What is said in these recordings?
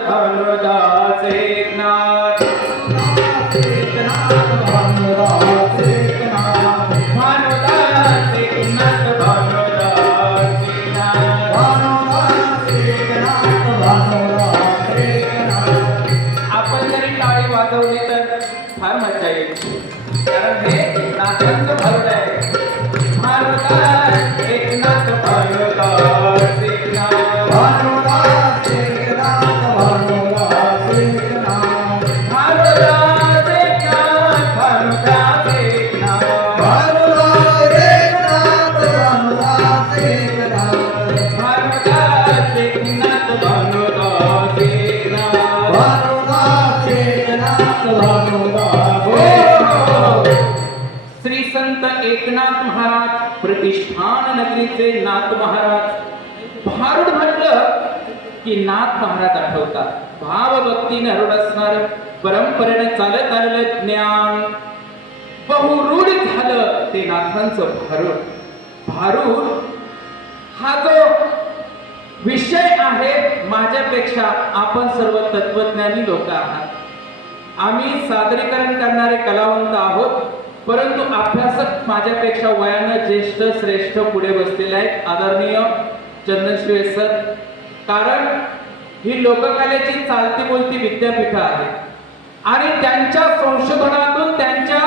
भानुदास एकनाथ भानुदास एकनाथ भानुदास एकनाथ भानुदास एकनाथ भानुदास एकनाथ भानुदास एकनाथ. आपण जरी टाळी वाजवली तर फार मजा येईल, कारण हे नाथांचं भारुड आहे. भानुदास एकनाथ भानुदास एकनाथ भानुदास एकनाथ भानुदास एकनाथ भानुदास एकनाथ भानुदास एकनाथ भानुदास एकनाथ भानुदास एकनाथ भानुदास एकनाथ भानुदास एकनाथ भानुदास एकनाथ भानुदास हो. एकनाथ. श्री संत एकनाथ महाराज प्रतिष्ठान नगरीचे नाथ महाराज. भारुड म्हटलं की नाथ महाराज आठवतात. भाव भक्तीने हरुड असणार, परंपरेने चालत आलेलं ज्ञान बहुरूढ झालं ते नाथांचं भारुड. भारुड हा जो विषय आहे, माझ्यापेक्षा आपण सर्व तत्वज्ञानी लोक आहात. आम्ही सादरीकरण करणारे कलावंत आहोत, परंतु अभ्यासक माझ्यापेक्षा वयानं ज्येष्ठ श्रेष्ठ पुढे बसलेले आहेत, आदरणीय चंदनशिवे सर. कारण ही लोककलेची चालती बोलती विद्यापीठ आहे आणि त्यांच्या संशोधनातून त्यांच्या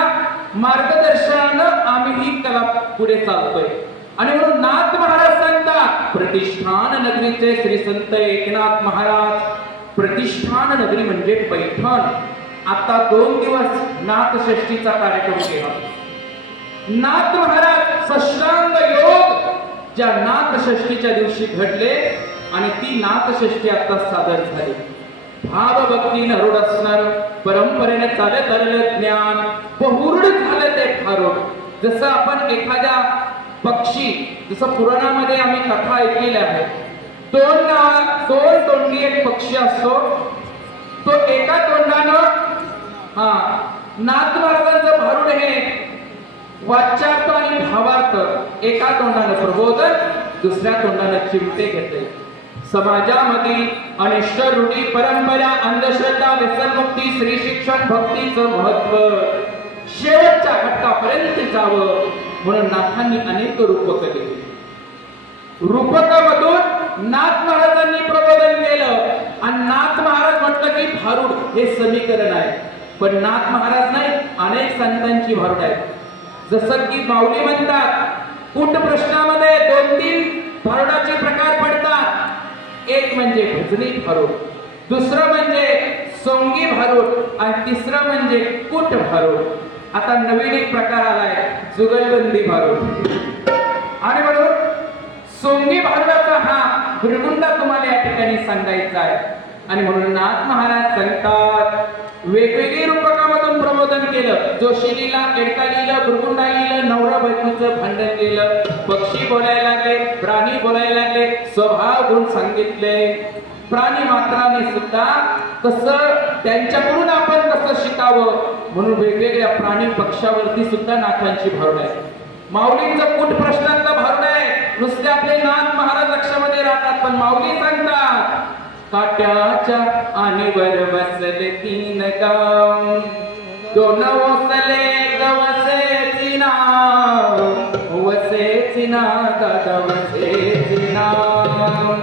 मार्गदर्शनानं आम्ही ही कला पुढे चालतोय. आणि म्हणून नाथ महाराज सांगतात, प्रतिष्ठान नगरीचे श्री संत एकनाथ महाराज. प्रतिष्ठान नगरी म्हणजे पैठण. आता 2 दिवस नाथषष्ठीचा कार्यक्रम केला. नाथ महाराज सष्टांग योग ज्या नाथषष्ठीच्या दिवशी घडले आणि ती नाथषष्ठी आता सादर झाली. भाव भक्तीने हरुड असणार, परंपरेने चालत आलेलं ज्ञान बहुरूढ झालं ते भारुड. जसं आपण एखाद्या पक्षी, जसं पुराणामध्ये आम्ही कथा ऐकलेल्या आहे, दोन तोंडी एक पक्षी असतो. तो एका तोंडानं नाथ महाराजांचं भारुड हे वाच्यार्थ आणि भावार्थ एका तोंडानं प्रबोधन, दुसऱ्या तोंडानं चिमटे घेते. समाजामध्ये अनिष्ट रूढी परंपरा अंधश्रद्धा व्यसनमुक्ती स्त्री शिक्षण भक्तीचं महत्व शेवटच्या घटकापर्यंत जावं म्हणून नाथांनी अनेक रूपक केली. रूपकामधून नाथ महाराजांनी प्रबोधन केलं आणि नाथ महाराज म्हटलं की भारुड हे समीकरण आहे. पण नाथ महाराज नाही, अनेक संतांची भारुड आहे. जसं की माऊली म्हणतात, कुट प्रश्नामध्ये 2-3 भारुडाचे प्रकार पडतात. एक म्हणजे भजनी भारुड, दुसरं म्हणजे सोंगी भारुड आणि तिसरं म्हणजे कुट भारुड. आता नवीन एक प्रकार आलाय, जुगलबंदी भारुड. आणि म्हणून सोंगी भारुडाचा हा भृगुंडा तुम्हाला या ठिकाणी सांगायचा आहे. आणि म्हणून नाथ महाराज सांगतात, वेगवेगळी रूपकामधून प्रबोधन केलं. जोशी लिहिला, एडका लिहिलं, भृगुंडा लिहिलं, नवरा बायकोचं भांडण केलं, पक्षी बोलायला लागले, प्राणी बोलायला लागले, स्वभाव गुण सांगितले. प्राणी मात्राने सुद्धा कसं त्यांच्याकडून आपण कसं शिकावं म्हणून वेगवेगळ्या प्राणी पक्षावरती सुद्धा नाथांची भारुड आहे. माऊलींचं कुट प्रश्नातलं भारुड आहे. नुसते आपले नाथ महाराज लक्षामध्ये राहतात, पण माऊली सांगतात, काट्याच्या आणि वर बसले 3 गाव, 2 ओसले गवसेची नाव, वसेची ना गवसेची नाव.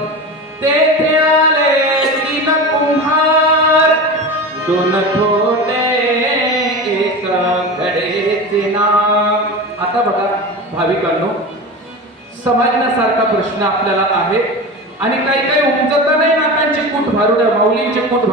तेथे आले 3 कुंभार, 2 छोटे एक कडेचे नाव. आता बघा भाविकांनो, समाजनासारखा प्रश्न आपल्याला आहे आणि काही काही उमजत नाही नाथांची कुट भारुड, माऊलींचे कुट